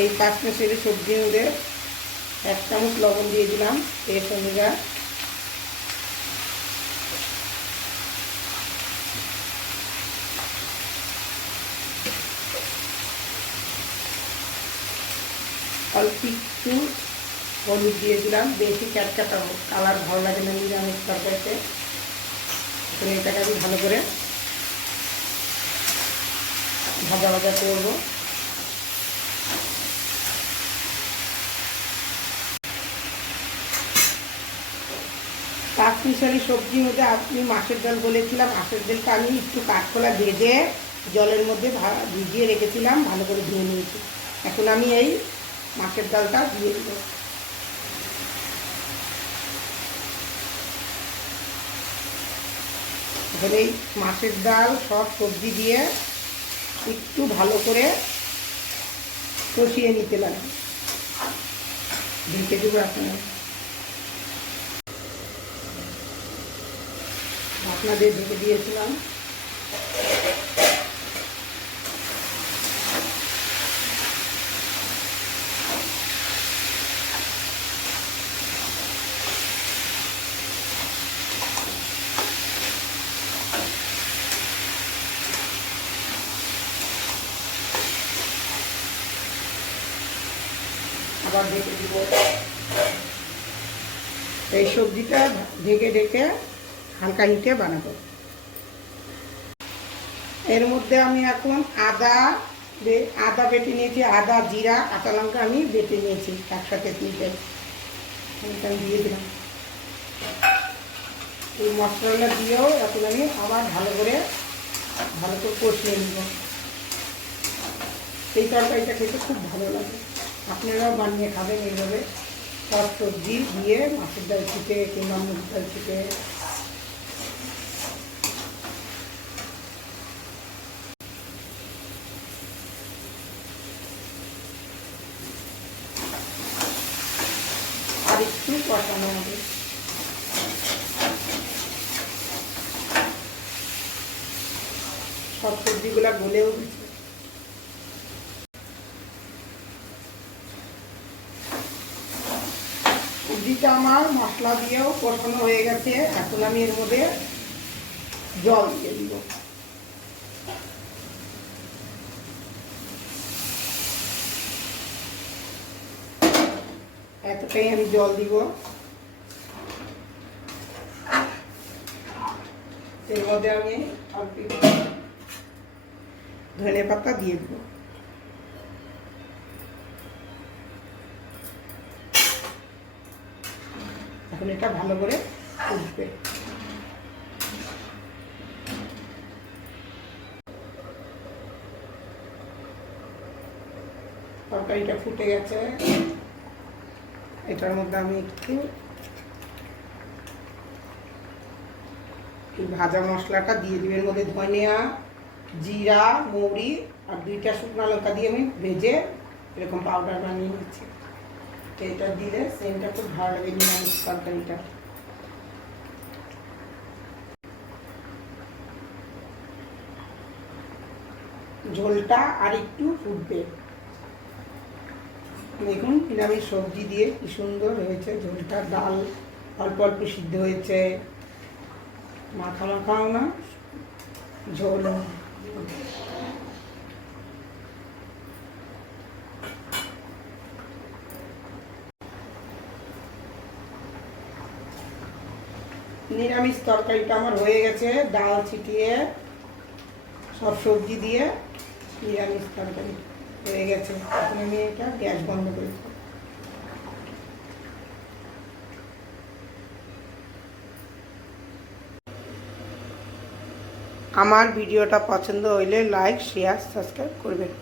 এই পাঁচমিশালি সবজির মধ্যে 1 চামচ লবণ দিয়ে দিলাম টেস্ট অনুযায়ী। অল্প একটু হলুদ দিয়ে দিলাম, বেশি ক্যাটকাটা কালার ভালো লাগে না নিরামিষ তরকারিতে। এটাকে আমি ভালো করে ভাজা ভাজা করবো। পাঁচমিশালি সবজির মধ্যে আপনি মাছের ডাল বলেছিলাম, মাছের ডালটা আমি একটু কাঠখোলা ভেজে জলের মধ্যে ভিজিয়ে রেখেছিলাম, ভালো করে ধুয়ে নিয়েছি। এখন আমি এই মাছের ডালটা দিয়ে দেবো। এবার এই মাছের ডাল সব সবজি দিয়ে একটু ভালো করে কষিয়ে নিতে লাগবে। ঢেকে দেবো আপনাদের ঢেকে দিয়েছিলাম। আবার ঢেকে দিব। এই সবজিটা ঢেকে ঢেকে হালকা হিটে বানাবো। এর মধ্যে আমি এখন আদা বেটে নিয়েছি, আদা জিরা কাঁচা লঙ্কা আমি বেটে নিয়েছি একসাথে তিনটে, আমি দিয়ে দিলাম। এই মশলাটা দিয়েও এখন আমি আবার ভালো করে কষিয়ে নেব। এই তরকারিটা খেতে খুব ভালো লাগে, আপনারাও বানিয়ে খাবেন এইভাবে। সব সবজি দিয়ে মাছের ডাল ছিটে কিংবা মুগ ডাল ছিটে। আর একটু কষানো হবে। সব সবজিগুলা গলেও গেছে। সবজিটা আমার মশলা দিয়েও কষানো হয়ে গেছে। এখন আমি এর মধ্যে জল দিয়ে দিব। এতটাই আমি জল দিব। এর মধ্যে আমি অল্প ধনে পাতা দিয়ে দেব। এখন এটা ভালো করে ফুটবে। তরকারিটা ফুটে গেছে। এটার মধ্যে আমি একটু ভাজা মশলাটা দিয়ে দিবেন। এর মধ্যে ধনিয়া, জিরা, মৌরি আর 2টা শুকনো লঙ্কা দিয়ে আমি ভেজে এরকম পাউডার বানিয়ে নিচ্ছি। এটা দিলে সেন্টটা খুব ভালো লাগে নিরামিষ তরকারিটা। ঝোলটা আর একটু ফুটবে। দেখুন নিরামিষ সবজি দিয়ে কি সুন্দর হয়েছে ঝোলটা। ডাল অল্প অল্প সিদ্ধ হয়েছে, মাখা মাখাও না, ঝোল। নিরামিষ তরকারিটা আমার হয়ে গেছে। ডাল ছিটিয়ে সব সবজি দিয়ে নিরামিষ তরকারি হয়ে গেছে। এখন আমি এটা গ্যাস বন্ধ করে দেব। আমার ভিডিওটা পছন্দ হইলে লাইক, শেয়ার, সাবস্ক্রাইব করবেন।